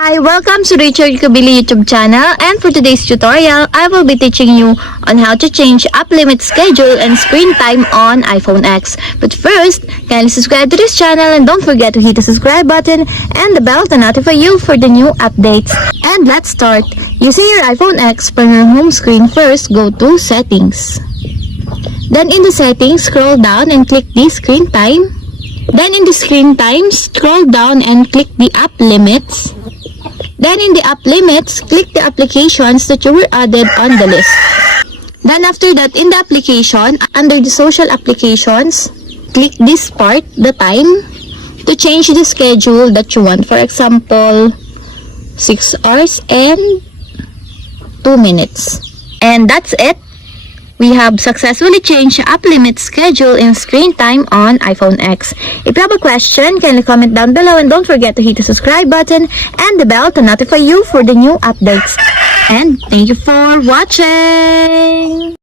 Hi, welcome to Cabile YouTube channel, and for today's tutorial, I will be teaching you on how to change app limit schedule and screen time on iPhone X. But first, kindly subscribe to this channel and don't forget to hit the subscribe button and the bell to notify you for the new updates. And let's start. Using your iPhone X from your home screen, first go to Settings. Then in the settings, scroll down and click the screen time. Then in the screen time, scroll down and click the app limits. Then in the app limits, click the applications that you were added on the list. Then after that, in the application, under the social applications, click this part, the time, to change the schedule that you want. For example, 6 hours and 2 minutes. And that's it. We have successfully changed app limit schedule and screen time on iPhone X. If you have a question, kindly comment down below and don't forget to hit the subscribe button and the bell to notify you for the new updates. And thank you for watching!